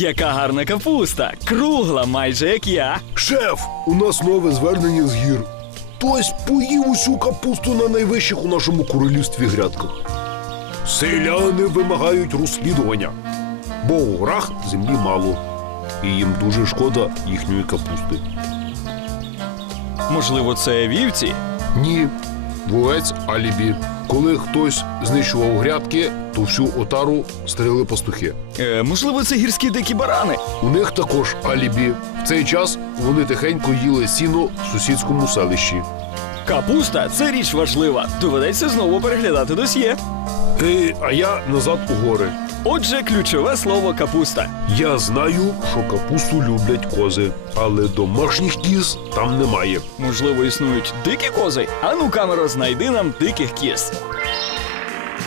Яка гарна капуста! Кругла, майже як я. Шеф, у нас нове звернення з гір. Хтось поїв усю капусту на найвищих у нашому королівстві грядках. Селяни вимагають розслідування, бо у горах землі мало, і їм дуже шкода їхньої капусти. Можливо, це вівці? Ні, вовець алібі. Коли хтось знищував грядки, то всю отару стріли пастухи. Е, можливо, це гірські дикі барани. У них також алібі. В цей час вони тихенько їли сіно в сусідському селищі. Капуста це річ важлива. Доведеться знову переглядати досьє. Е, а я назад у гори. Отже, ключове слово капуста. Я знаю, що капусту люблять кози, але домашніх кіз там немає. Можливо, існують дикі кози. Ану, камеро, знайди нам диких кіз.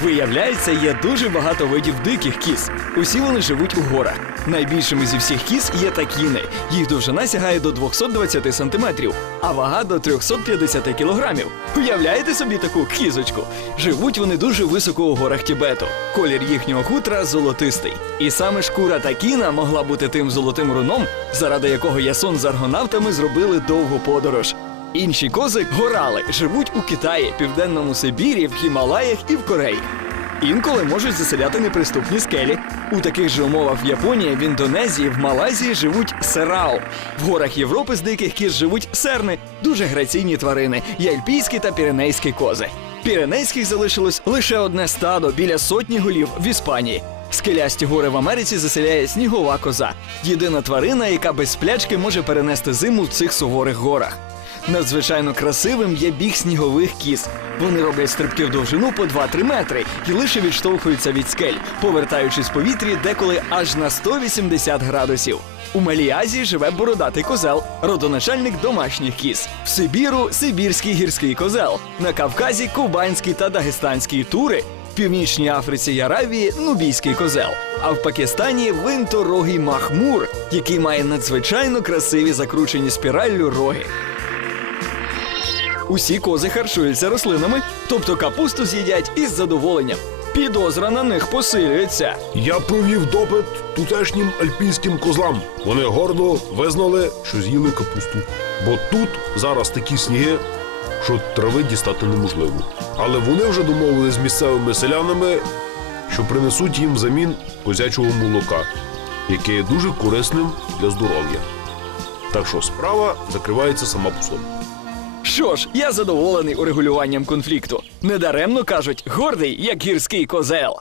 Виявляється, є дуже багато видів диких кіз. Усі вони живуть у горах. Найбільшими зі всіх кіз є такіни. Їх довжина сягає до 220 сантиметрів, а вага до 350 кілограмів. Уявляєте собі таку кізочку? Живуть вони дуже високо у горах Тібету. Колір їхнього хутра золотистий. І саме шкура такіна могла бути тим золотим руном, заради якого ясон з аргонавтами зробили довгу подорож. Інші кози горали, живуть у Китаї, Південному Сибірі, в Хімалаях і в Кореї. Інколи можуть заселяти неприступні скелі. У таких же умовах в Японії, в Індонезії, в Малайзії живуть серао. В горах Європи з диких кіз живуть серни, дуже граційні тварини, і альпійські та піренейські кози. Піренейських залишилось лише одне стадо біля сотні голів в Іспанії. Скелясті гори в Америці заселяє снігова коза. Єдина тварина, яка без сплячки може перенести зиму в цих суворих горах. Надзвичайно красивим є біг снігових кіз. Вони роблять стрибки в довжину по 2-3 метри і лише відштовхуються від скель, повертаючись в повітрі деколи аж на 180 градусів. У Малій Азії живе бородатий козел, родоначальник домашніх кіз. В Сибіру сибірський гірський козел. На Кавказі кубанський та дагестанський тури. В Північній Африці й Аравії нубійський козел. А в Пакистані винторогий махмур, який має надзвичайно красиві закручені спіраллю роги. Усі кози харчуються рослинами, тобто капусту з'їдять із задоволенням. Підозра на них посилюється. Я провів допит тутешнім альпійським козлам. Вони гордо визнали, що з'їли капусту. Бо тут зараз такі сніги, що трави дістати неможливо. Але вони вже домовились з місцевими селянами, що принесуть їм взамін козячого молока, яке є дуже корисним для здоров'я. Так що справа закривається сама по собі. Що ж, я задоволений урегулюванням конфлікту. Недаремно кажуть, гордий, як гірський козел.